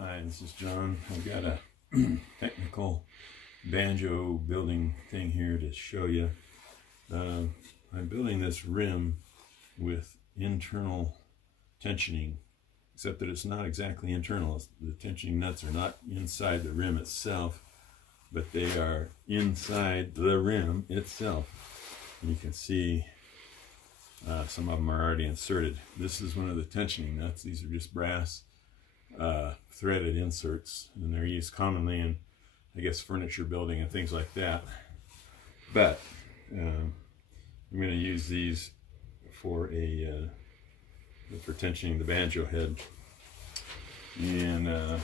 Hi, this is John. I've got a technical banjo building thing here to show you. I'm building this rim with internal tensioning, except that it's not exactly internal. The tensioning nuts are not inside the rim itself, but they are inside the rim itself. And you can see some of them are already inserted. This is one of the tensioning nuts. These are just brass threaded inserts, and they're used commonly in, I guess, furniture building and things like that. But I'm going to use these for for tensioning the banjo head. And the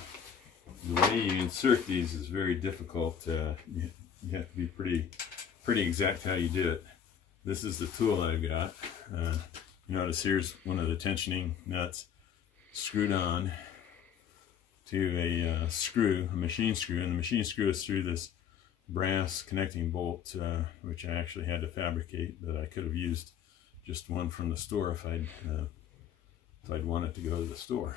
way you insert these is very difficult. You have to be pretty exact how you do it. This is the tool I've got. You notice here's one of the tensioning nuts screwed on to a screw, a machine screw, and the machine screw is through this brass connecting bolt, which I actually had to fabricate, but I could have used just one from the store if I'd wanted to go to the store.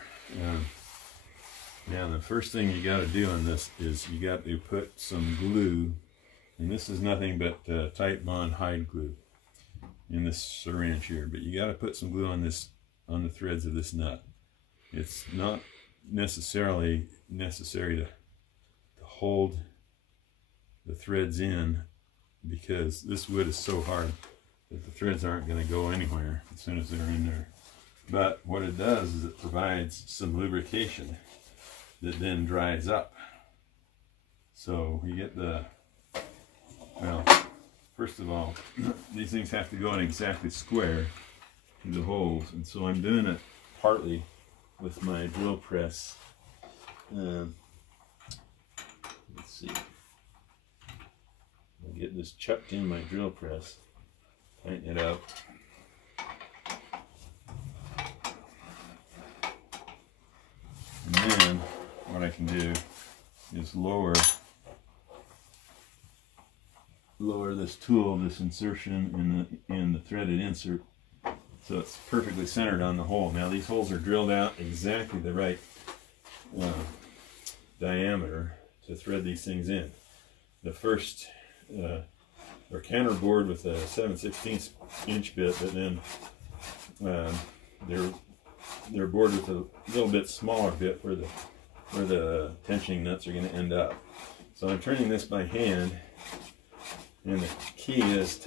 Now the first thing you got to do on this is you got to put some glue, and this is nothing but tight bond hide glue in this syringe here, but you got to put some glue on the threads of this nut. It's not necessarily necessary to hold the threads in, because this wood is so hard that the threads aren't going to go anywhere as soon as they're in there. But what it does is it provides some lubrication that then dries up. So you get well, first of all, these things have to go in exactly square in the holes, and so I'm doing it partly with my drill press. Let's see. I'll get this chucked in my drill press, tighten it up. And then what I can do is lower this tool, this insertion in the threaded insert, so it's perfectly centered on the hole. Now these holes are drilled out exactly the right diameter to thread these things in. The first, they're counterbored with a 7/16 inch bit, but then they're bored with a little bit smaller bit where the tensioning nuts are going to end up. So I'm turning this by hand, and the key is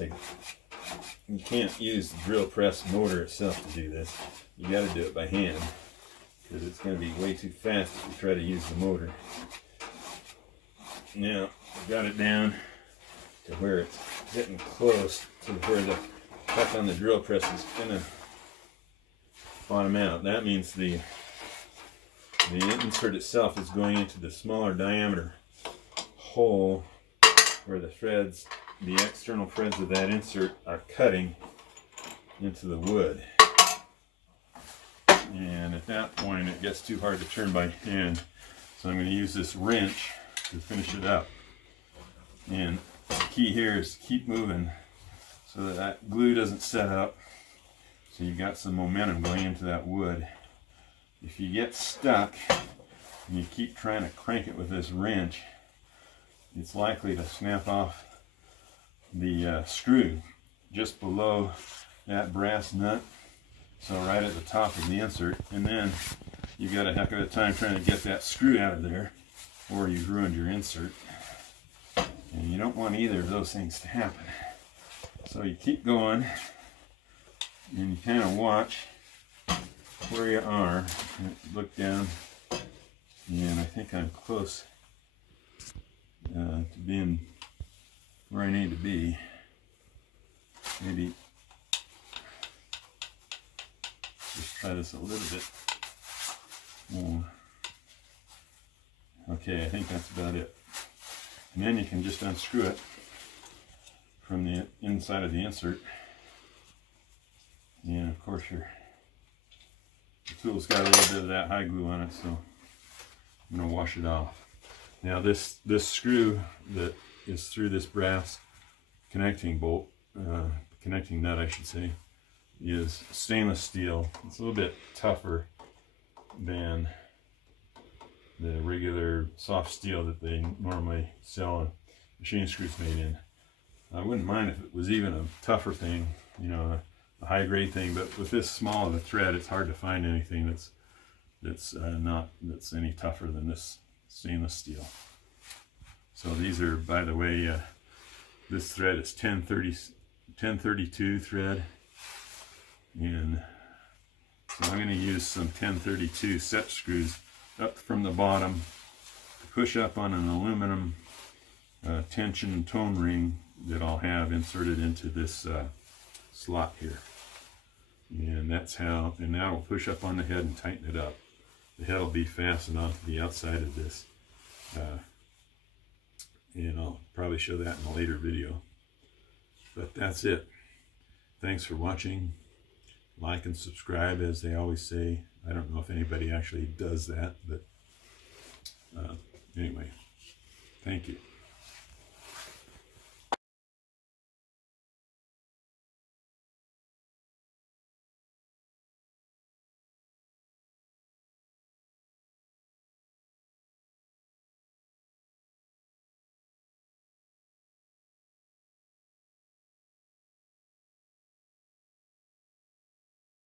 you can't use the drill press motor itself to do this. You got to do it by hand, because it's going to be way too fast if you try to use the motor. Now I've got it down to where it's getting close to where the puck on the drill press is going to bottom out. That means the insert itself is going into the smaller diameter hole where the threads, the external threads of that insert, are cutting into the wood. And at that point it gets too hard to turn by hand, so I'm going to use this wrench to finish it up. And the key here is to keep moving so that glue doesn't set up, so you've got some momentum going into that wood. If you get stuck and you keep trying to crank it with this wrench, it's likely to snap off the screw just below that brass nut, so right at the top of the insert, and then you've got a heck of a time trying to get that screw out of there, or you've ruined your insert. And you don't want either of those things to happen. So you keep going, and you kind of watch where you are, look down, and I think I'm close to being where I need to be. Maybe just try this a little bit more. Okay, I think that's about it. And then you can just unscrew it from the inside of the insert. And of course the tool's got a little bit of that hide glue on it, so I'm going to wash it off. Now this screw that is through this brass connecting bolt, connecting nut I should say, is stainless steel. It's a little bit tougher than the regular soft steel that they normally sell machine screws made in. I wouldn't mind if it was even a tougher thing, you know, a high grade thing, but with this small of a thread, it's hard to find anything that's any tougher than this stainless steel. So these are, by the way, this thread is 1032 thread, and so I'm going to use some 1032 set screws up from the bottom to push up on an aluminum tension tone ring that I'll have inserted into this slot here. And that's how, and now I'll push up on the head and tighten it up. The head will be fastened onto the outside of this. And I'll probably show that in a later video. But that's it. Thanks for watching. Like and subscribe, as they always say. I don't know if anybody actually does that, but anyway, thank you.